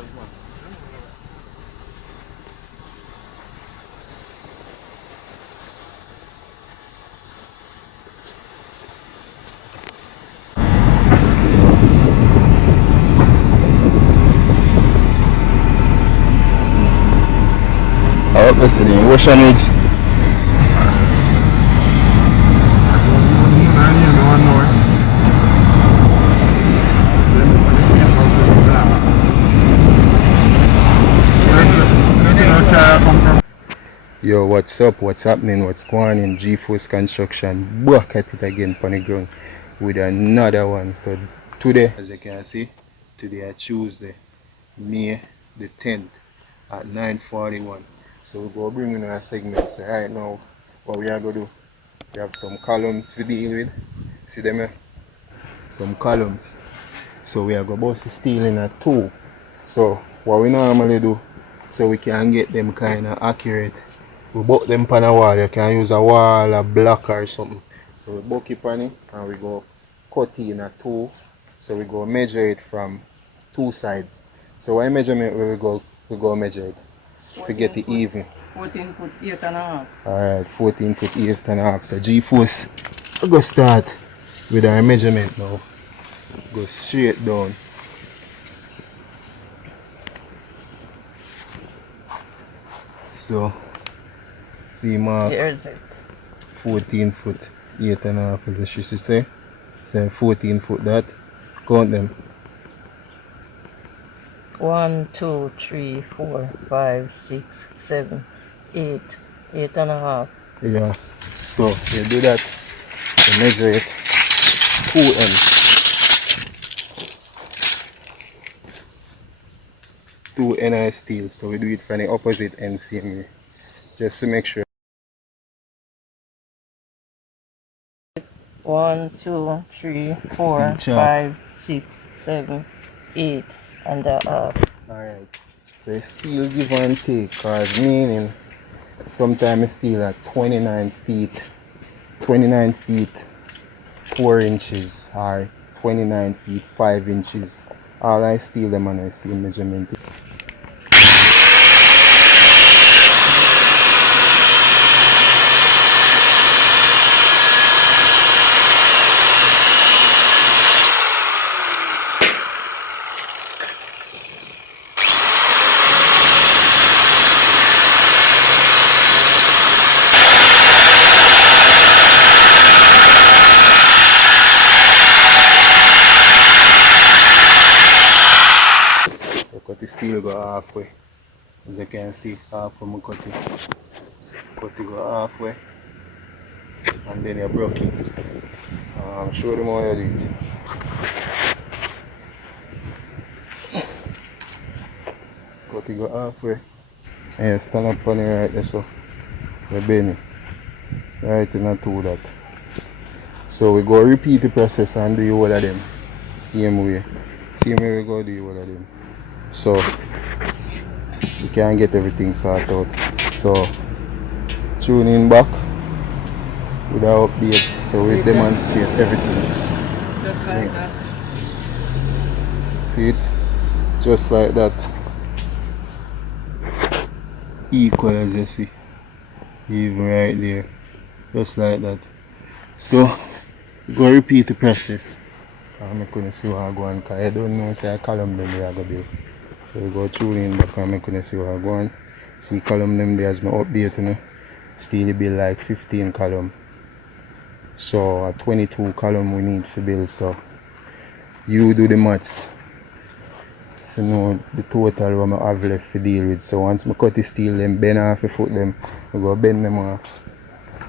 Oh, listen, Ocean Ridge. Yo, what's up? What's happening? What's going on? G-Force Construction back at it again on the ground with another one. So today, as you can see, today is Tuesday, May the 10th at 9:41. So we're going to bring in our segments. So right now, what we are going to do, we have some columns to deal with. See them here? Some columns. So we are going to bust the steel in a two. So what we normally do, so we can get them kind of accurate, we buck them on a wall. You can use a wall, a block or something. So we buck it on it and we go cut it in a two. So we go measure it from two sides. So what measurement we go measure it to get it even. 14 foot 8.5. Alright, 14 foot 8.5. So G-Force, we go start with our measurement now. Go straight down. So see mark. Here's it. 14 foot 8.5 as she should say. So 14 foot that. Count them. 1, 2, 3, 4, 5, 6, 7, 8, 8.5. Yeah. So you do that. You measure it. 2 ends. 2 ends steel. So we do it from the opposite end same way. Just to make sure. 1, 2, 3, 4, 5, 6, 7, 8 and a half. Alright. So steel give and take, cause meaning sometimes steel at 29 feet 4 inches or 29 feet 5 inches. All I steal them and I see measurement. Cut the steel go halfway. As you can see, halfway I cut it. Cut it go halfway. And then you broke it. Show them how you do it. Cut it go halfway. And you stand up on it right there so. You bend it. Right in and to that. So we go repeat the process and do all of them. Same way. Same way we go do all of them. So you can get everything sorted out. So tune in back with our update so we demonstrate everything. Just like that. See it? Just like that. Equal as you see. Even right there. Just like that. So go repeat the process. I'm going to see what I go on because I don't know say I column them where I go do. So we go tune in back and I'm going to see what I go on. See column them there as my update, you know. Still build like 15 column. So a 22 column we need to build. So you do the maths to know the total what I have left to deal with. So once I cut the steel them, bend off the foot them, we go bend them off.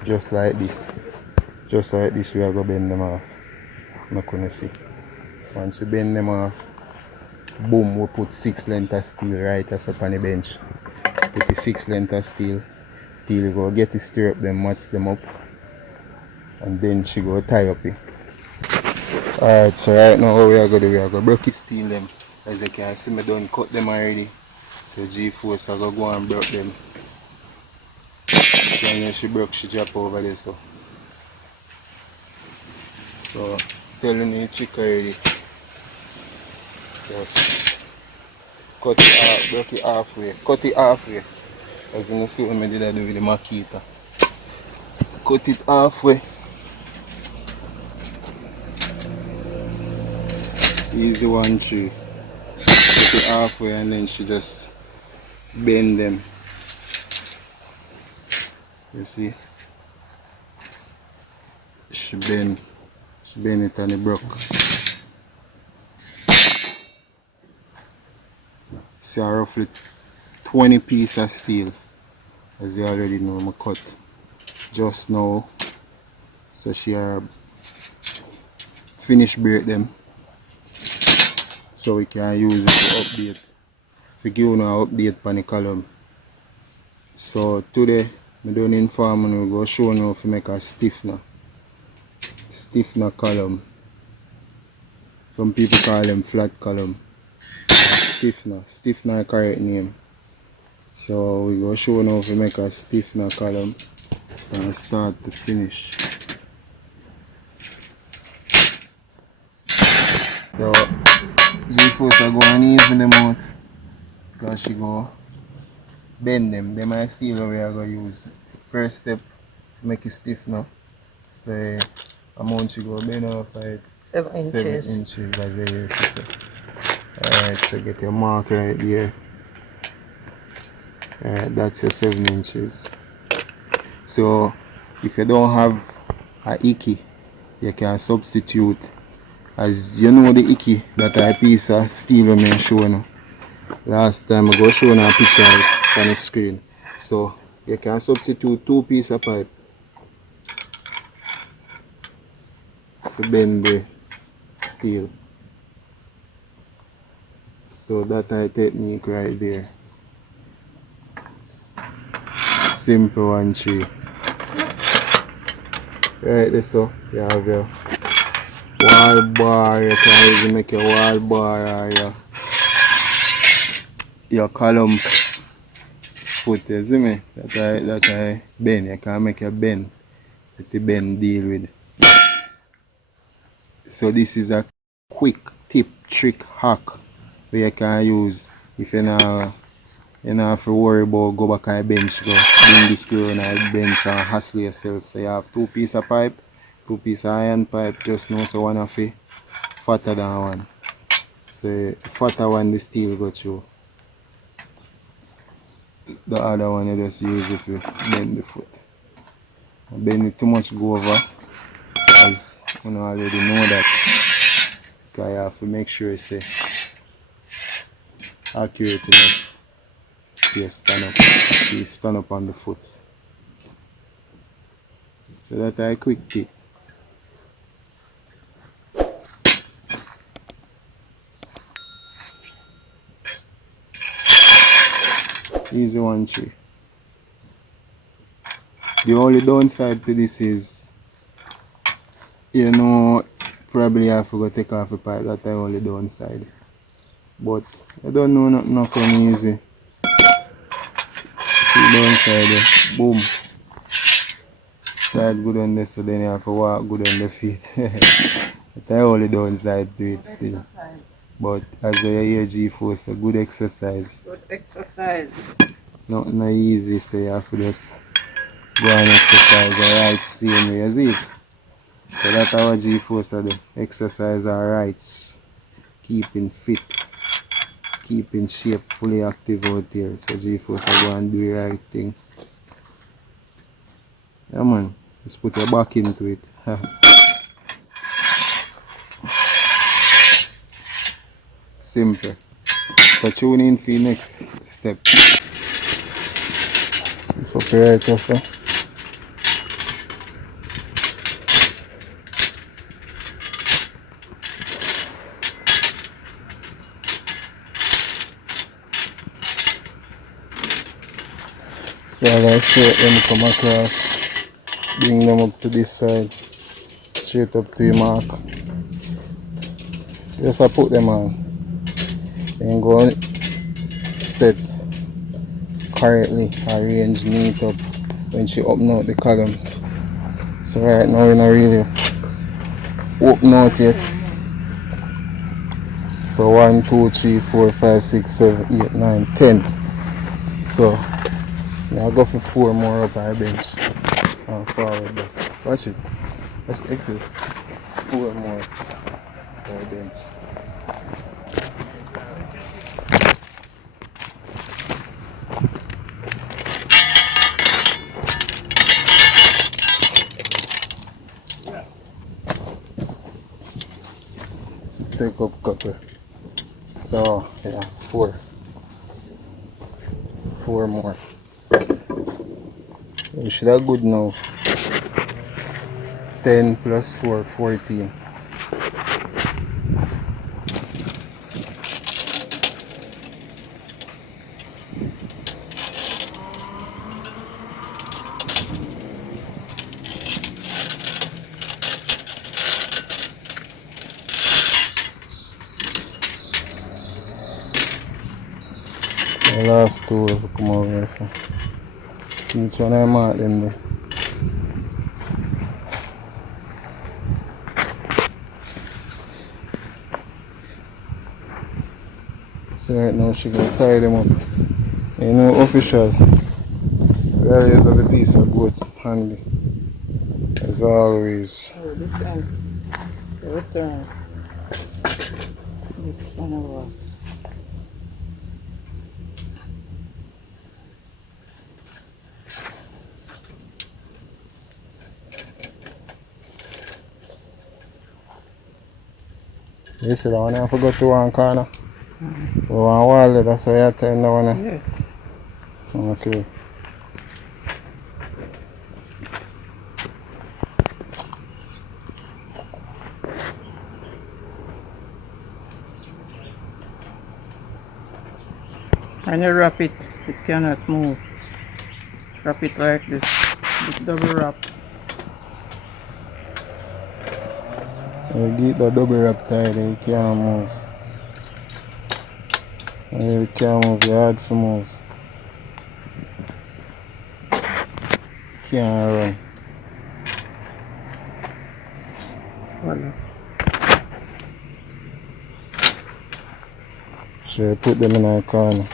Just like this. Just like this we are going to bend them off. I'm going to see. Once we bend them off, boom, we put 6 length of steel right as up on the bench. Put the 6 length of steel. Steel go get the stirrup, then match them up. And then she go tie up it. Alright, so right now what we are going to do, we are going to break the steel them. As you can see, I done cut them already. So G-Force I go and break them. So when she broke, she drop over there. So telling you chick already. Just cut it off, break it halfway, cut it halfway. As you can see what I did I do with the Makita. Cut it halfway. Easy 1 3. Cut it halfway and then she just bend them. You see? She bend it and it broke. See, roughly 20 pieces of steel, as you already know, I cut just now. So she finish break them, so we can use it to update. To give you an update on the column. So today, I don't inform you, we go show you how to make a stiffener column. Some people call them flat column. Stiffener correct name. So we go show you how to make a stiffener column from start to finish. So G-Force I go and even them out because she go bend them. Them are steel we are going to use. First step to make it stiffener. So amount she go bend off like 7 inches. 7 inches as I hear to say. Alright, so get your mark right there. Alright, that's your 7 inches. So if you don't have a icky, you can substitute. As you know the icky, that a piece of steel I show you. Last time I go show you a picture on the screen. So you can substitute 2 pieces of pipe to bend the steel. So that's a technique right there. Simple 1 3. Right there, so you have your wall bar. You can even make your wall bar or your column foot. You see me? That I bend. You can make a bend that the bend deal with. So this is a quick tip trick hack where you can use if you not have to worry about go back on the bench, go bring the screw on the bench and hassle yourself. So you have 2 pieces of pipe, 2 pieces of iron pipe, just know so one of it fatter than one. So the fatter one the steel go through. The other one you just use if you bend the foot. Bend it too much go over, as you know already know that. Because you have to make sure it's accurate enough. You stand up on the foot. So that's a quick tip. Easy 1 3. The only downside to this is, you know, probably have to go take off the pipe. That's the only downside. But I don't know, not come easy. See downside there. Boom. Start good on this, so then you have to walk good on the feet. That's the only downside to it still. But as you hear G-Force, a good exercise. Good exercise. Not easy, so you have to just go and exercise the right same way, you see it? So that's how G-Force do. Exercise alright. Keeping fit. Keeping shape, fully active out here. So G-Force go and do the right thing. Yeah man, just put your back into it. Simple. So tune in for the next step. It's up right here, so. So let's let them come across, bring them up to this side, straight up to the mark. Just put them on and go and set correctly, arrange neat up when she open out the column. So right now we're not really open out yet. So 1, 2, 3, 4, 5, 6, 7, 8, 9, 10. So now I go for 4 more up our bench and forward back. Watch it. That's exit. 4 more up our bench. So take up couple. So yeah, 4 more. You should have good now. 10 plus 4, 14. The last 2 will come over here. So see which one I mark them there. So right now she gonna tie them up. You know, official values of the piece of wood handy as always. Oh, this one. The return. This one over. You see that one I forgot to one corner? One wall there, that's why I turn that one. Yes. Okay. When you wrap it, it cannot move. Wrap it like this. It's double wrap. You get the double wrap tight, you can't move. You can't move, you hard to move. Can't run. Voila. So you put them in a corner.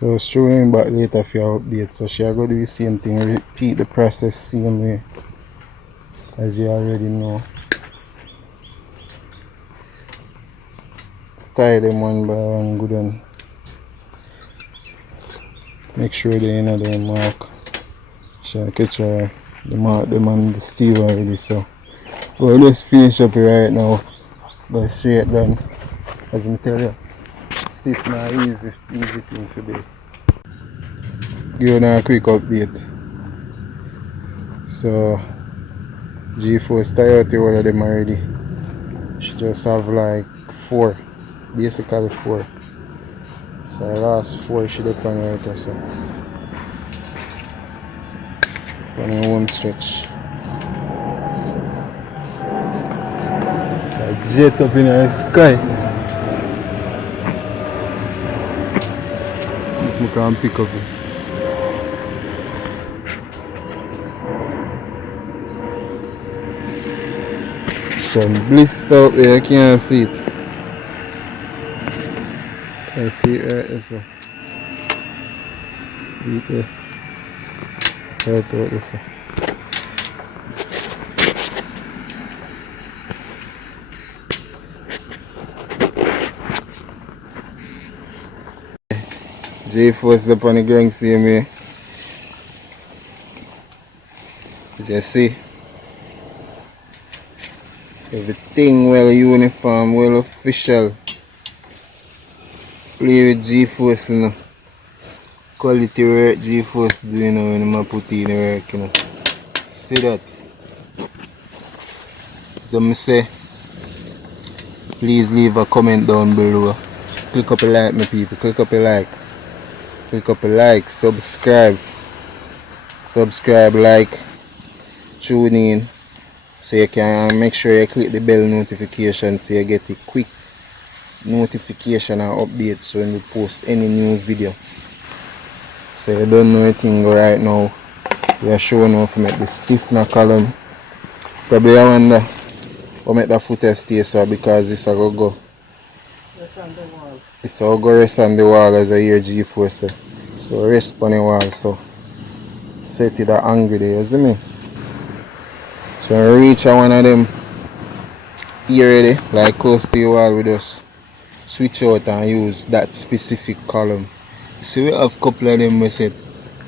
So showing back later for your update. So she are going to do the same thing, repeat the process same way as you already know. Tie them one by one good and make sure they in the mark. She catch the mark them on the steel already. So we'll just finish up here right now. Go straight down. As I tell you. Stiffener easy thing to do. Give you a quick update. So G4 tie out all of them already. She just have like 4, basically 4. So the last 4 she did on right so on a home stretch. Got jet up in the sky. We can pick up it. Some blister up there, I can't see it. I see it right there, sir. See it there. Right out there, sir. G-force up on the ground same way. As you see, everything well uniform, well official. Play with G-force, you know. Quality work G-force do, you know, when I put in the work, you know. See that? So I say, please leave a comment down below. Click up a like, my people. Click up a like. Click up a like. Subscribe. Subscribe, like. Tune in. So you can make sure you click the bell notification so you get a quick notification and update so when we post any new video. So you don't know anything right now. We are showing how to make the stiffener column. Probably I wonder how make the footer stay so because this will go. It's all go rest on the wall as I hear G-force. So rest on the wall so set it at angle there, you see me? So when we reach one of them here ready, like close to the wall, we just switch out and use that specific column. So we have a couple of them we set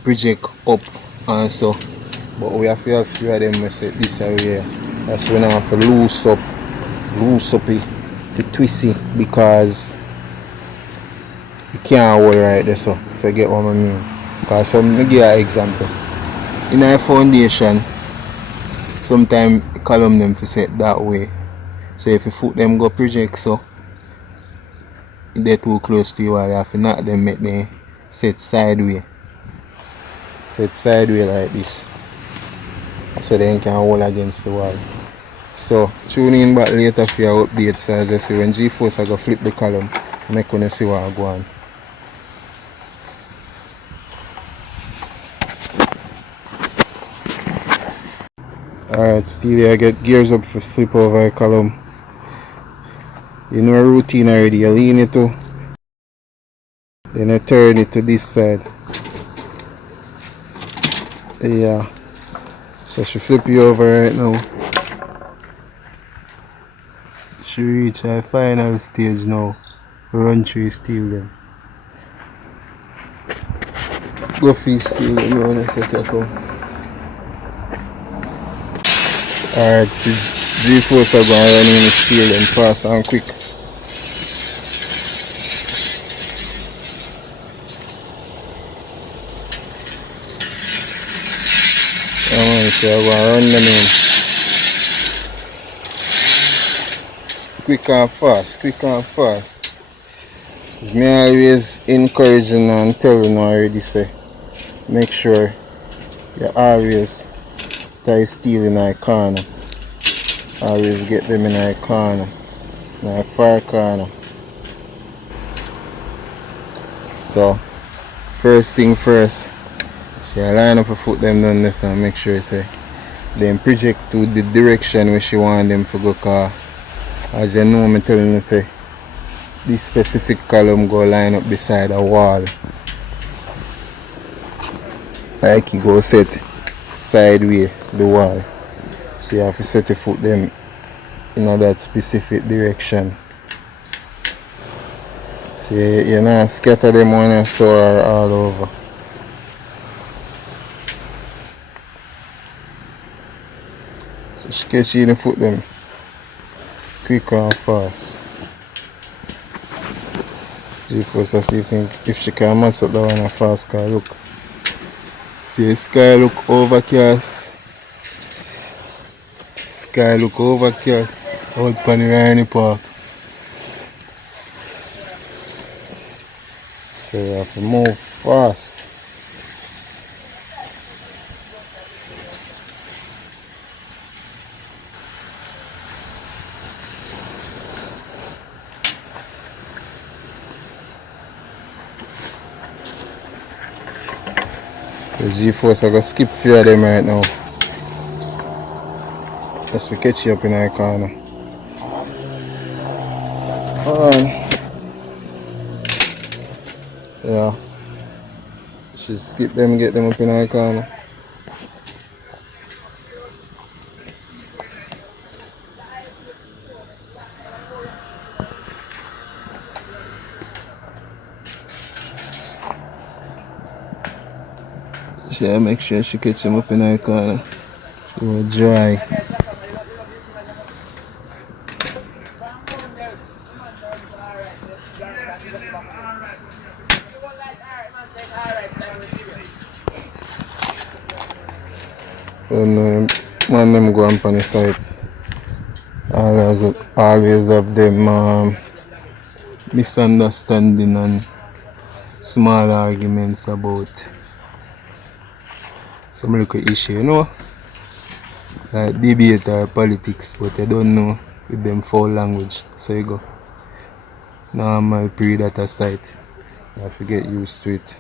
project up and so, but we have to have a few of them we set this area. That's when I have to loose up it, to twist it because you can't hold right there, so forget what I mean. Because some give you an example. In a foundation, sometimes the column them to set that way. So if you foot them go project so they're too close to you, you have to knock them make them set sideways. Set sideways like this. So they can hold against the wall. So tune in back later for your updates as I say when G-force I go flip the column, make you see what I go on. Alright, still I get gears up for flip over a column. You know a routine already, you lean it to, then I turn it to this side. Yeah. So she flip you over right now. She reach her final stage now. Run through steel them. Go for steel them when I set you come. Alright, so G-force are going to run in the steel them fast and quick. So I'm going to run them in. Quick and fast, quick and fast. Me always encouraging and telling you already say, make sure you always tie steel in a corner. Always get them in a corner, in a far corner. So, first thing first, she line up her foot them down this and make sure say them project to the direction where she want them to go, cause as you know me telling you say this specific column go line up beside a wall. Like you go set sideways the wall. So you have to set your foot them in that specific direction. So you not scatter them when you soar all over. So sketch in the foot them quick and fast. First I see if she can mess up that one a fast car. Look. See sky look overcast. Sky look overcast out on the Ryne Park. So you have to move fast. The G-force I go skip few of them right now. Just to catch you up in our corner. Yeah. Just skip them and get them up in our corner. She make sure she catch him up in her corner. She will dry. And man them go on the site. Always have them misunderstanding and small arguments about some little issue, you know? Like debate or politics, but I don't know with them foul language. So you go. Normal pre that aside. I have to get used to it.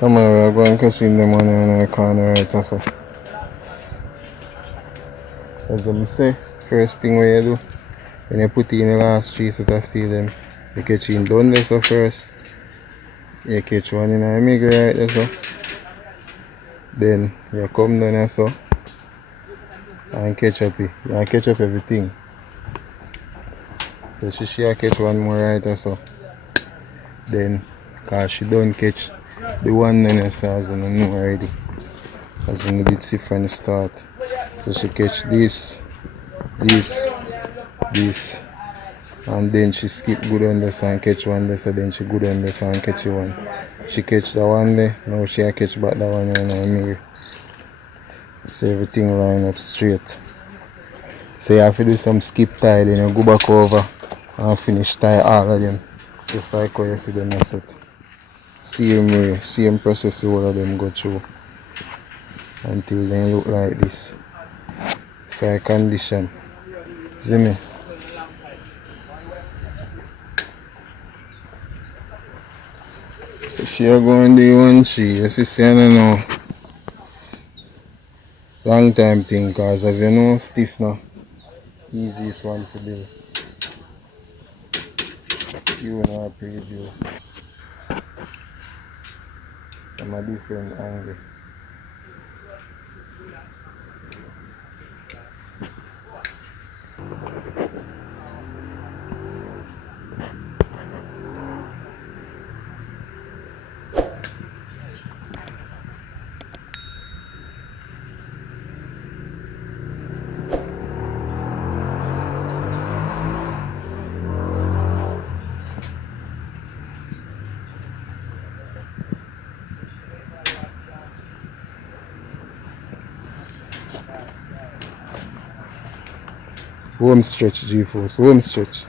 I'm going to catch in them on the corner right also. As I say, first thing we do, when you put in the last 3 set of steel them, you catch in down there so first. You catch one in the middle right there so. Then you come down there so and catch up it. You catch up everything. So she catch one more right there so. Then cause she don't catch the one in the stars and I know already. As we did see from the start. So she catch this, and then she skip good on this and catch one there, so then she good on this and catch one. She catch the one there, now she catch back the one in her mirror. So everything line up straight. So you have to do some skip tie, then you go back over and finish tie all of them. Just like how you see them mess it. Same way, same process all of them go through until they look like this. So condition. See me? So she are going to do one she, as you see, I don't know. Long time thing, cause as you know, stiffener, easiest one to do. You know preview from a different angle. Home stretch G-force, home stretch.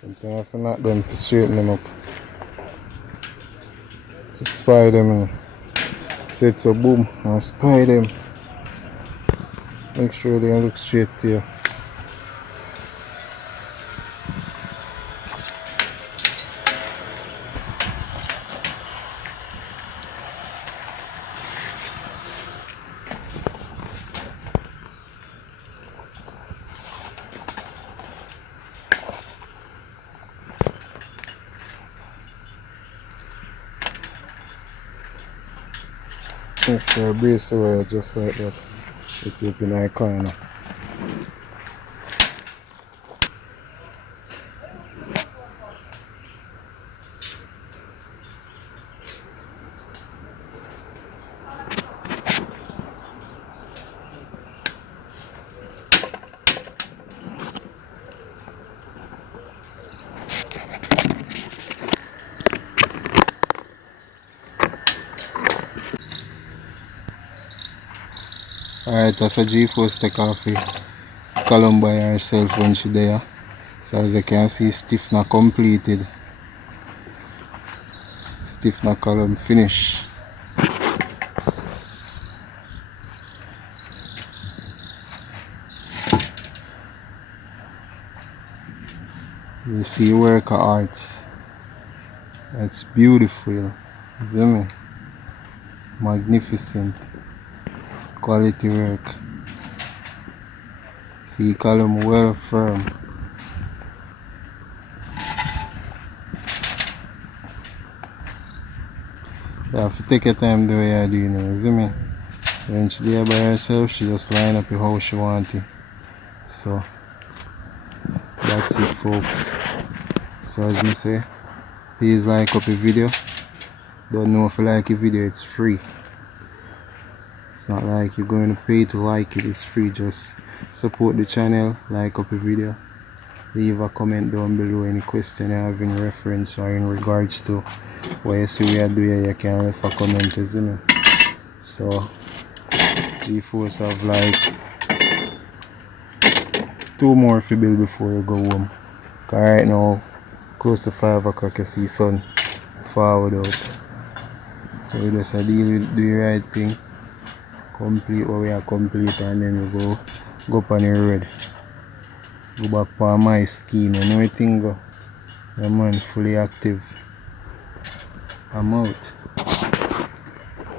Sometimes I have to knock them to straighten them up. To spy them. Set so boom and spy them. Make sure they look straight to you. Make sure I brace the wire just like that. It will be in the corner. Alright, that's a G-force take off the column by herself when she there. So as you can see, stiffener completed. Stiffener column finish. You see worker arts. That's beautiful. You see me? Magnificent. Quality work. See, column well firm. You have to take your time the way you're doing it, you see me? So when she there by herself, she just line up it how she want it. So that's it, folks. So as you say, please like up the video. Don't know if you like the video, it's free. It's not like you're going to pay to like it, it's free. Just support the channel, like up the video. Leave a comment down below, any question you have in reference or in regards to what you see we are doing. You can leave a comment, isn't it? So the force have like 2 more to build before you go home. Cause right now close to 5 o'clock you see sun forward out. So we just deal with do the right thing, complete what we are complete, and then we go up on the road. Go back on my scheme, you know everything go. The man fully active. I'm out.